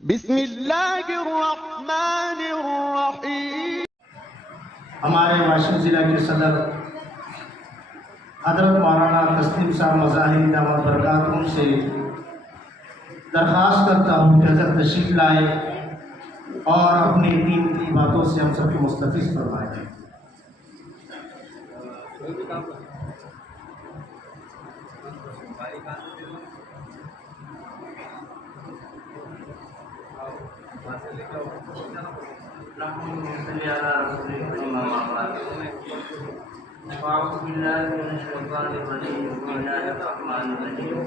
بسم اللہ الرحمن الرحیم۔ ہمارے واشنگ ضلع کے صدر حضرت مولانا تسلیم صاحب مظاہری دعوت برکاتہم سے درخواست کرتا ہوں کہ حضرت تشریف لائے اور اپنی قیمتی باتوں سے ہم سب کو مستفیض فرمائیں۔ أعوذ بالله من الشيطان الرجيم بسم الله الرحمن الرحيم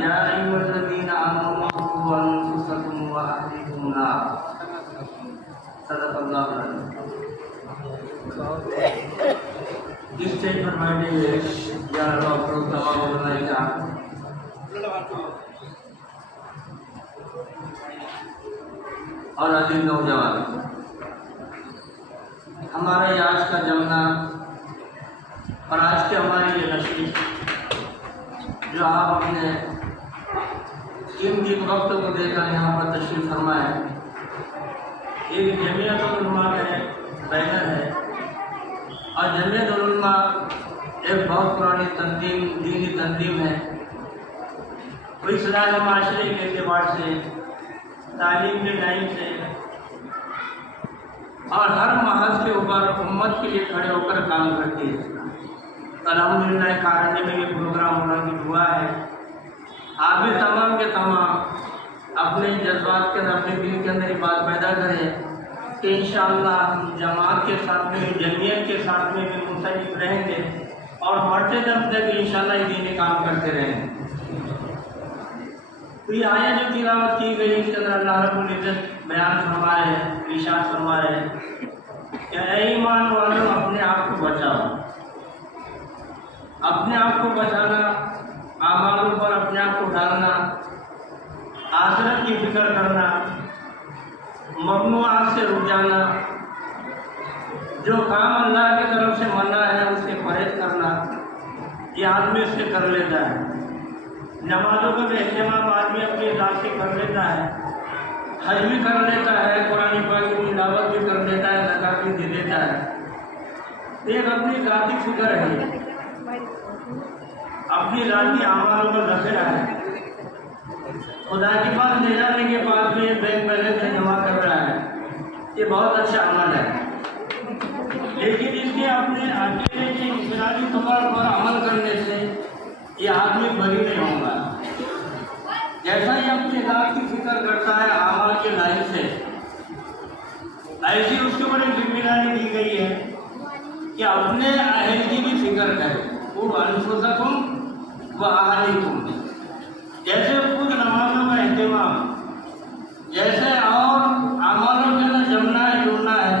يا أيها الذين آمنوا قوا أنفسكم وأهليكم نارا صدق الله العظيم۔ اسٹیج پر بیٹھے ہوئے گیارہ لوگ تمام علماء کرام اور عزیز نوجوان، ہمارا یہ آج کا جمنا اور آج کی ہماری یہ نشست جو آپ اپنے قیمتی وقت کو دے کر یہاں پر تشریف فرمائے، ایک جمعیت العلماء کا بینر ہے، اور جمعیت العلماء ایک بہت پرانی تنظیم، دینی تنظیم ہے۔ وہ اصلاح معاشرے کے اعتبار سے، تعلیم کے ٹائم سے اور ہر محاذ کے اوپر امت کے لیے کھڑے ہو کر کام کرتی ہے۔ الحمدللہ کارنڈے میں یہ پروگرام ہونا کی دعا ہے۔ آپ بھی تمام کے تمام اپنے جذبات کے اندر، اپنے دل کے اندر یہ بات پیدا کریں کہ انشاءاللہ ہم جماعت کے ساتھ میں، جمعیت کے ساتھ میں بھی منسلک رہیں گے اور مرتے دم تک انشاءاللہ یہ دینی کام کرتے رہیں گے۔ تو یہ آیت جو تلاوت کی گئی اس کے اندر اللہ رب العزت بیان فرما رہے ہیں، ارشاد فرما رہے ہیں کہ اے ایمان والوں اپنے آپ کو بچاؤ۔ اپنے آپ کو بچانا، اعمالوں پر اپنے آپ کو ڈالنا، آخرت کی فکر کرنا، ممنوعات سے رک جانا، جو کام اللہ کی طرف سے منع ہے اس سے پرہیز کرنا، یہ آدمی اس سے کر لیتا ہے۔ نمازوں کا بھی اہتمام آدمی اپنی ذات سے کر لیتا ہے، حج بھی کر لیتا ہے، قرآن پاک کی تلاوت بھی کر لیتا ہے، زکات بھی دے دیتا ہے۔ ایک اپنی ذاتی فکر ہے، اپنی ذاتی اعمالوں پر ذخیرہ ہے، خدا کے پاس لے جانے کے بعد بھی بینک بیلنس سے جمع کر رہا ہے، یہ بہت اچھا عمل ہے۔ لیکن اس کے اپنے اکیلے کی انفرادی طور پر عمل کرنے سے یہ آدمی بری نہیں ہوگا۔ جیسا ہی اپنی ذات کی فکر کرتا ہے اعمال کے لائن سے، ایسی اس کے اوپر ایک ذمہ داری دی گئی ہے کہ اپنے اہل کی بھی فکر کرے، وہ انفسکم و اہلیکم۔ جیسے خود نمازوں کا اہتمام، جیسے اور اعمالوں کے اندر جمنا ہے، جڑنا ہے،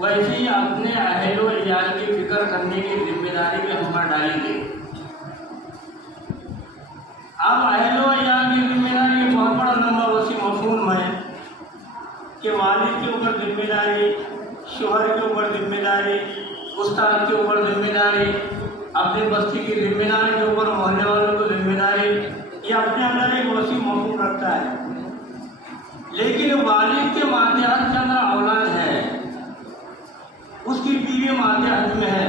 ویسے ہی اپنے اہل و عیال کی فکر کرنے کی ذمہ داری بھی ہم پر ڈالی گئی۔ اب اہل و عیال کی ذمہ داری بہت بڑا لمبا وسیع مفہوم ہے کہ والد کے اوپر ذمہ داری، شوہر کے اوپر ذمہ داری، استاد کے اوپر ذمہ داری، اپنی بستی کی ذمہ داری کے اوپر محلے والوں کو ذمہ داری، یہ اپنے اندر ایک وسیع مفہوم رکھتا ہے۔ لیکن والد کے ماتحت کے اندر اولاد ہے، اس کی بیوی ماتحت میں ہے۔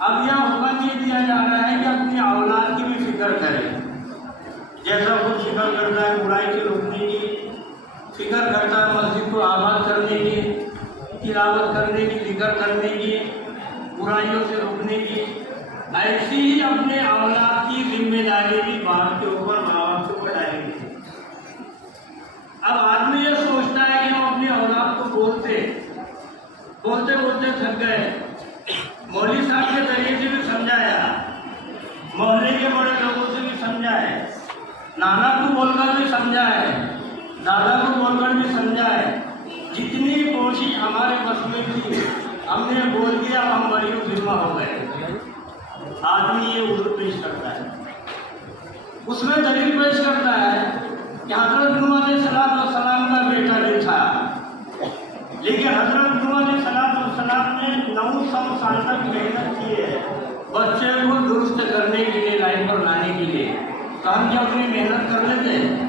اب یہ حکم یہ دیا جا رہا ہے کہ اپنی اولاد کی بھی فکر کرے، جیسا خود فکر کرتا ہے برائی سے روکنے کی، فکر کرتا ہے مسجد کو آباد کرنے کی، تلاوت کرنے کی، ذکر کرنے کی، برائیوں سے روکنے کی، ایسی ہی اپنے اولاد کی ذمہ داری بھی باپ کے اوپر، ماں باپ کے اوپر ڈالے گی۔ اب آدمی یہ سوچتا ہے کہ ہم اپنی اولاد کو بولتے تھک گئے، مولوی صاحب کے ذریعے سے بھی سمجھایا، محلے کے بڑے لوگوں سے بھی سمجھائے، نانا کو بول کر بھی سمجھائے، دادا کو بول کر بھی سمجھائے، جتنی کوشش ہمارے بس میں تھی ہم نے بول دیا، ہم بڑی ذمہ ہو گئے۔ آدمی یہ عذر پیش کرتا ہے، اس میں دلیل پیش کرتا ہے کہ حضرت نوح علیہ السلام کا بیٹا بھی تھا، لیکن حضرت نوح علیہ السلام نے 900 سال تک محنت کی ہے بچے کو درست کرنے کے لیے، لائن پر لانے کے لیے، تو ہم کیا اپنی محنت کر لیتے ہیں؟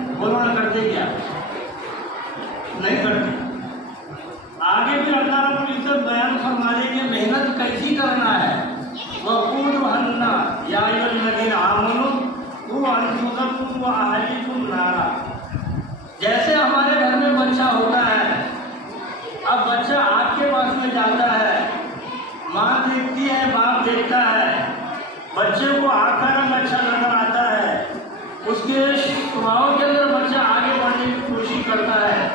دعاؤں کے اندر بچہ آگے بڑھنے کی کوشش کرتا ہے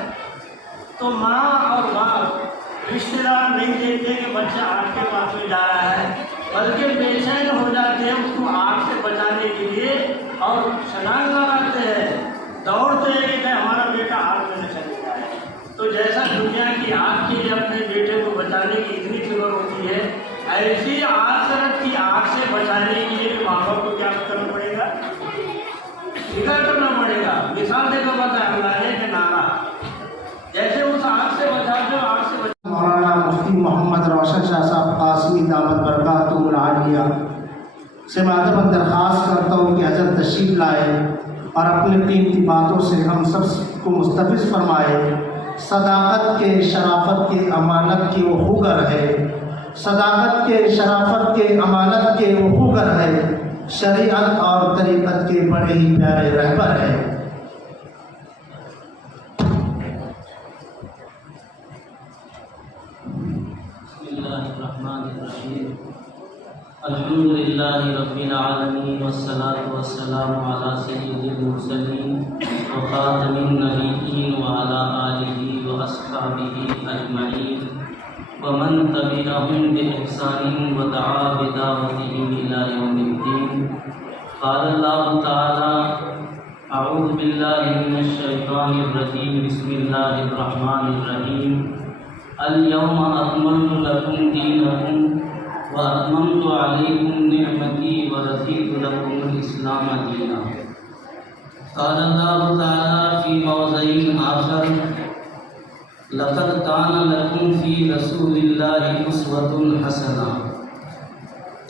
تو ماں اور باپ رشتے دار نہیں دیکھتے کہ بچہ آگ کے پاس میں جا رہا ہے، بلکہ بے چین ہو جاتے ہیں اس کو آگ سے بچانے کے لیے اور چھلانگ لگاتے ہیں، دوڑتے ہیں کہ ہمارا بیٹا آگ میں نہ چلے جائے۔ تو جیسا دنیا کی آگ کے لیے اپنے بیٹے کو بچانے کی اتنی فکر ہوتی ہے، ایسی آخرت کی آگ سے بچانے کے لیے ماں باپ کو کیا کرنا پڑے گا؟ فکر کرنا پڑے گا۔ مثال دے کر بتایا اللہ نے کہ نعرہ جیسے اس آگ سے بچاتے ہو آگ سے بچاتے مولانا مفتی محمد روشن شاہ صاحب قاسمی دامت برکاتہ العالیہ سے میں ادب درخواست کرتا ہوں کہ حضرت تشریف لائے اور اپنے قیمتی باتوں سے ہم سب کو مستفیض فرمائے۔ صداقت کے، شرافت کے، امانت کے وہ خوگر ہے، صداقت کے، شرافت کے، امانت کے وہ خوگر ہے، شریعت اور طریقت کے بڑے ہی پیارے رہبر ہے۔ الحمدللہ رب العالمین والصلاة والسلام علی سید المرسلین وخاتم النبیین وعلی آلہ واصحابہ اجمعین ومن تبعهم بإحسان ودعا بدعوتهم إلى يوم الدين۔ قال اللہ تعالی اعوذ باللہ من الشیطان الرجیم بسم اللہ الرحمن الرحیم اليوم اکملت لکم دینکم وَأَتْمَمْتُ عَلَيْكُمْ نِعْمَتِي وَرَضِيتُ لَكُمُ الْإِسْلَامَ دِينًا۔ قال اللہ تعالی فی موضع آخر لَقَدْ كَانَ لَكُمْ فِي رَسُولِ اللَّهِ أُسْوَةٌ حَسَنَةٌ۔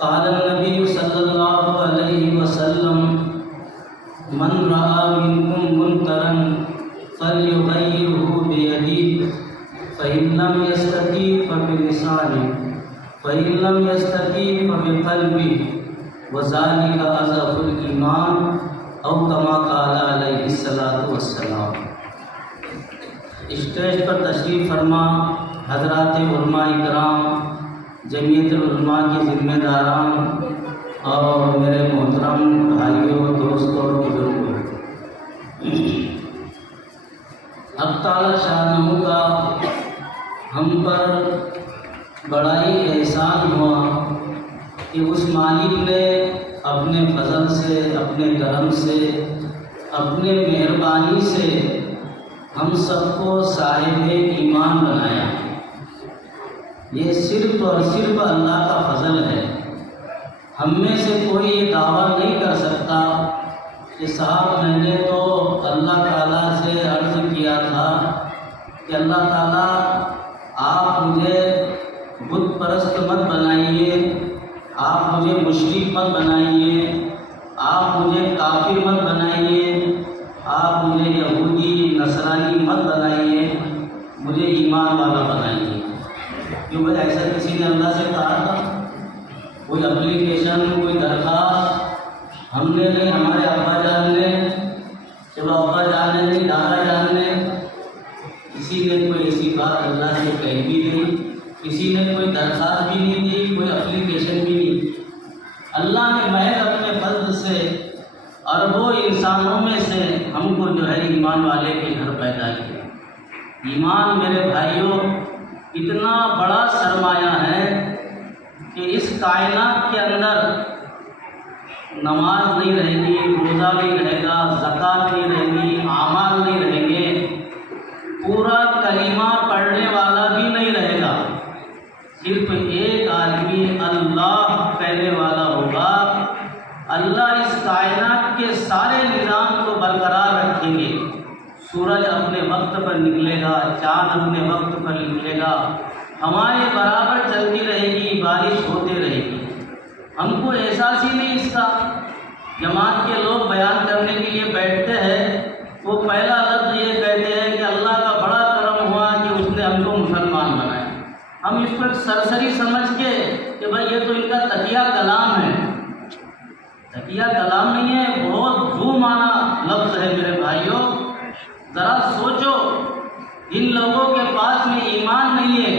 قال النبی صلی اللہ علیہ وسلم من رأى منكم منکرا فلیغیرہ بیدیہ فإن لم یستطع فبلسانہ فإن لم يستطع فبقلبه وذلك أضعف الإيمان أو كما قال عليه الصلاة والسلام۔ اسٹیج پر تشریف فرما حضرات علماء کرام، جمعیت العلماء کے ذمہ داران اور میرے محترم بھائیوں، دوستوں اور بزرگوں، اب تعالی شانہ کا ہم پر بڑا ہی احسان ہوا کہ اس مالک نے اپنے فضل سے، اپنے کرم سے، اپنے مہربانی سے ہم سب کو صاحب ایمان بنایا۔ یہ صرف اور صرف اللہ کا فضل ہے۔ ہم میں سے کوئی یہ دعویٰ نہیں کر سکتا کہ صاحب میں نے تو اللہ تعالیٰ سے عرض کیا تھا کہ اللہ تعالیٰ آپ مجھے بت پرست مت بنائیے، آپ مجھے مشرک مت بنائیے، آپ مجھے کافر مت بنائیے، آپ مجھے یہودی نصرانی مت بنائیے، مجھے ایمان والا بنائیے۔ کیوں بھائی ایسا کسی نے اللہ سے کہا تھا؟ کوئی اپلیکیشن، کوئی درخواست ہم نے نہیں، ہمارے ابا جان نے، چلو ابا جان نے نہیں، دادا جان نے، کسی نے کوئی ایسی بات اللہ سے کہی بھی نہیں، کسی نے کوئی درخواست بھی نہیں دی، کوئی اپلیکیشن بھی نہیں۔ اللہ نے محض اپنے فضل سے اربوں انسانوں میں سے ہم کو جو ہے ایمان والے کے گھر پیدا کیا۔ ایمان میرے بھائیوں اتنا بڑا سرمایہ ہے کہ اس کائنات کے اندر نماز نہیں رہے گی، روزہ نہیں رہے گا، زکوٰۃ نہیں رہے گی، اعمال نہیں رہیں گے، پورا کلمہ پڑھنے والا بھی نہیں رہے گا، صرف ایک آدمی اللہ کہنے والا ہوگا۔ اللہ اس کائنات کے سارے نظام کو برقرار رکھیں گے۔ سورج اپنے وقت پر نکلے گا، چاند اپنے وقت پر نکلے گا، ہوائیں برابر چلتی رہے گی، بارش ہوتے رہے گی۔ ہم کو احساس ہی نہیں اس کا۔ جماعت کے لوگ بیان کرنے کے لیے بیٹھتے ہیں، وہ پہلا لفظ یہ کہتے ہیں کہ اللہ کا بڑا کرم ہوا کہ اس نے ہم کو مسلمان بنایا۔ ہم اس کو ایک سرسری سمجھ کے کہ بھائی یہ تو ان کا تقیہ کلام ہے۔ تقیہ کلام نہیں ہے، بہت ذو معنی لفظ ہے میرے بھائیوں۔ ذرا سوچو، جن لوگوں کے پاس میں ایمان نہیں ہے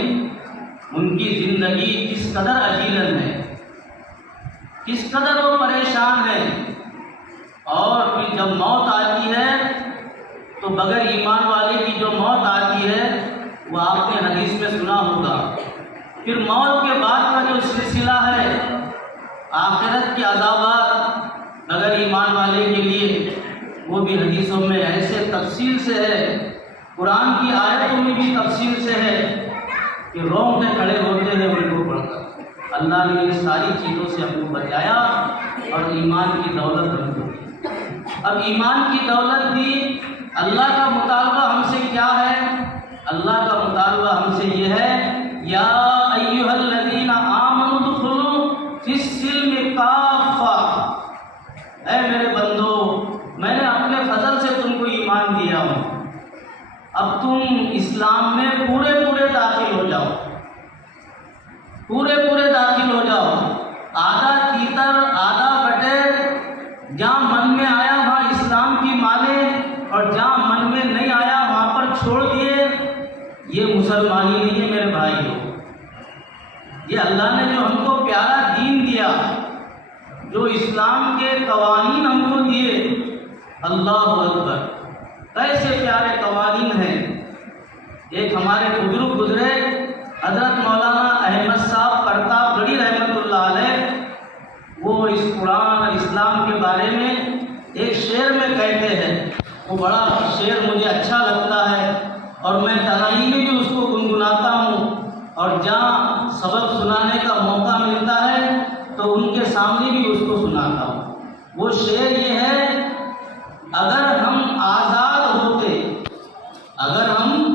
ان کی زندگی کس قدر عجیلن ہے، کس قدر وہ پریشان ہے، اور پھر جب موت آتی ہے تو بغیر ایمان والے کی جو موت آتی ہے وہ آپ نے حدیث میں سنا ہوگا. پھر موت کے بعد کا جو سلسلہ ہے آخرت کے عذابات بغیر ایمان والے کے لیے، وہ بھی حدیثوں میں ایسے تفصیل سے ہے، قرآن کی آیتوں میں بھی تفصیل سے ہے کہ رونگٹے کھڑے ہوتے ہیں ان کو پڑھ کر. اللہ نے یہ ساری چیزوں سے ہم کو بچایا اور ایمان کی دولت ہم کو دی. اب ایمان کی دولت دی، اللہ کا مطالبہ ہم سے کیا ہے؟ اللہ کا مطالبہ ہم سے یہ ہے، یا ایھا الذین آمنوا ادخلوا فی السلم کافہ، اے میرے بندو میں نے اپنے فضل سے تم کو ایمان دیا ہوں، اب تم اسلام میں پورے داخل ہو جاؤ، پورے داخل ہو جاؤ. آدھا تیتر آدھا بٹیر، جہاں من میں آیا وہاں اسلام کی مانیں اور جہاں من میں نہیں آیا وہاں پر چھوڑ دیے، یہ مسلمانی نہیں ہے میرے بھائیوں. یہ اللہ نے جو ہم کو پیارا دین دیا، جو اسلام کے قوانین ہم کو دیے، اللہ اکبر کیسے پیارے قوانین ہیں. ایک ہمارے بزرگ گزرے حضرت مولانا احمد صاحب پرتاپ گڑھی رحمۃ اللہ علیہ، وہ اس قرآن اور اسلام کے بارے میں ایک شعر میں کہتے ہیں. وہ بڑا شعر مجھے اچھا لگتا ہے اور میں تنہائی میں بھی اس کو گنگناتا ہوں، اور جہاں سبق سنانے کا موقع ملتا ہے تو ان کے سامنے بھی اس کو سناتا ہوں. وہ شعر یہ ہے، اگر ہم آزاد ہوتے، اگر ہم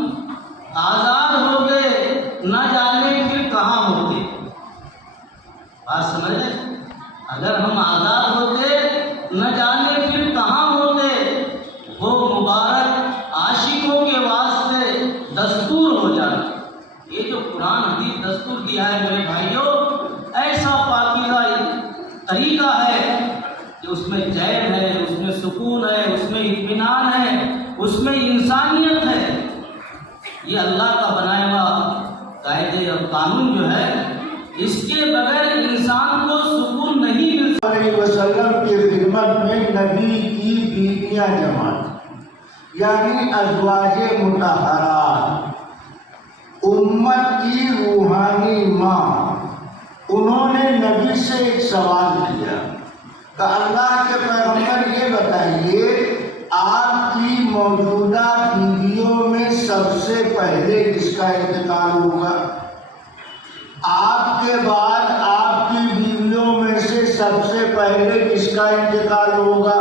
آزاد ہوتے نہ جانے پھر کہاں ہوتے. بات سمجھ لیں، اگر ہم آزاد ہوتے نہ جانے پھر کہاں ہوتے. وہ مبارک عاشقوں کے واسطے دستور ہو جانا. یہ جو قرآن حدیث دستور دیا ہے میرے بھائیوں، ایسا پاکیزہ طریقہ ہے کہ اس میں چین ہے، اس میں سکون ہے، اس میں اطمینان ہے، اس میں انسانیت ہے. یہ اللہ کا بنایا ہوا قاعدے اور قانون جو ہے، اس کے بغیر انسان کو سکون نہیں مل سکتا. علیہ وسلم کی خدمت میں نبی کی بیویاں جمع تھیں، یعنی ازواج مطہرات، امت کی روحانی ماں. انہوں نے نبی سے ایک سوال کیا کہ اللہ کے پیغمبر یہ بتائیے، آپ کی موجودہ بیویوں میں سب سے پہلے کس کا انتقال ہوگا؟ آپ کے بعد آپ کی بیویوں میں سے سب سے پہلے کس کا انتقال ہوگا؟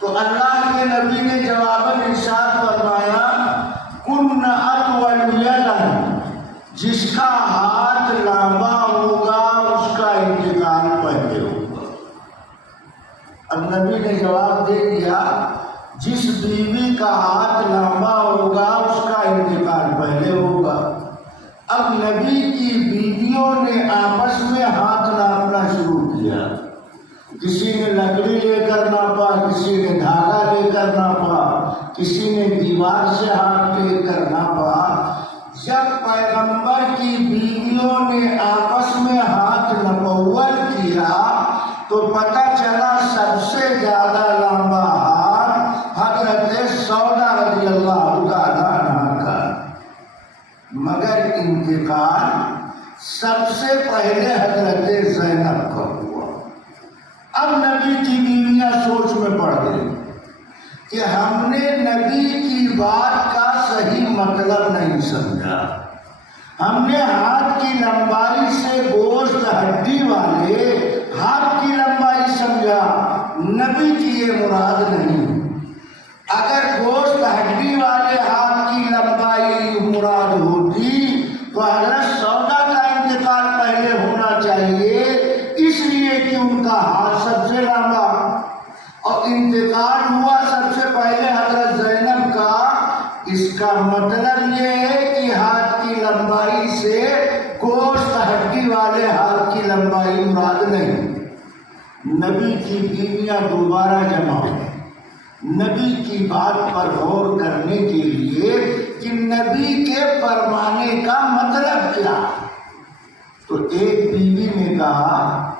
تو اللہ کے نبی نے جواباً ارشاد فرمایا، کن اطول یدن، جس کا ہاتھ لمبا ہوگا اس کا انتقال پہلے ہوگا. اب نبی نے جواب دے دیا، جس بیوی کا ہاتھ لمبا ہوگا اس کا انتقال پہلے ہوگا. اب نبی کی بیویوں نے آپس میں ہاتھ ناپنا شروع کیا. کسی نے لکڑی لے کر ناپا، کسی نے دھاگا لے کر ناپا، کسی نے دیوار سے ہاتھ لے کر ناپا. جب پیغمبر کی بیویوں نے آپس میں ہاتھ نپول کیا تو پتہ چلا سب سے زیادہ لمبا ہاتھ حضرت سودا رضی اللہ تعالیٰ عنہا کا، مگر انتقال سب سے پہلے حضرت زینب کا ہوا. اب نبی کی بیویاں سوچ میں پڑ گئی کہ ہم نے نبی کی بات کا صحیح مطلب نہیں سمجھا. ہم نے ہاتھ کی لمبائی سے گوشت ہڈی والے ہاتھ کی لمبائی سمجھا، نبی کی یہ مراد نہیں. اگر گوشت ہڈی والے ہاتھ کی لمبائی مراد ہوتی تو حضرت سودا کا انتقال پہلے ہونا چاہیے، اس لیے کہ ان کا ہاتھ سب سے لمبا، اور انتقال ہوا سب سے پہلے حضرت زینب کا. اس کا مطلب یہ ہے کہ ہاتھ کی لمبائی سے گوشت ہڈی والے ہاتھ کی لمبائی مراد نہیں. نبی کی بیویاں دوبارہ جمع ہوئی نبی کی بات پر غور کرنے کے لیے کہ نبی کے فرمانے کا مطلب کیا. تو ایک بیوی نے کہا،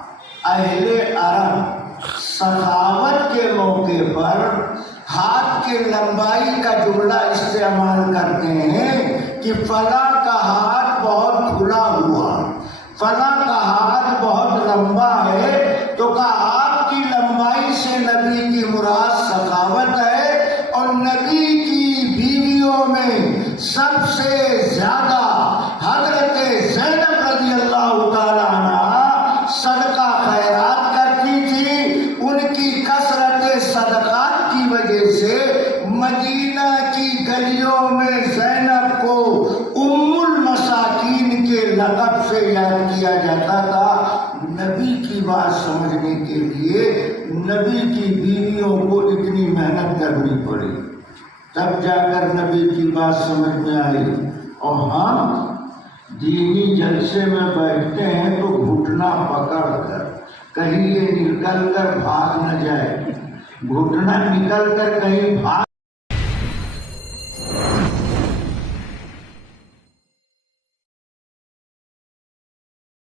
اہل عرب سخاوت کے موقع پر ہاتھ کے لمبائی کا جملہ استعمال کرتے ہیں کہ فلاں کا ہاتھ بہت کھلا ہوا، فلاں کا ہاتھ بہت لمبا ہے، تو کہا آپ کی لمبائی سے نبی کی مراد سخاوت ہے، اور نبی کی بیویوں میں سب سے زیادہ حضرت زینب رضی اللہ تعالیٰ عنہ صدقہ خیرات کرتی تھی۔ ان کی کثرت صدقات کی وجہ سے مدینہ کی گلیوں میں زینب کو ام المساکین کے لقب سے یاد کیا جاتا تھا۔ نبی کی بات سمجھنے کے لیے نبی کی بیویوں کو اتنی محنت کرنی پڑی، تب جا کر نبی کی بات سمجھ میں آئی۔ اور ہم دینی جلسے میں بیٹھتے ہیں تو گھٹنا پکڑ کر، کہیں یہ نکل کر بھاگ نہ جائے، گھٹنا نکل کر کہیں بھاگ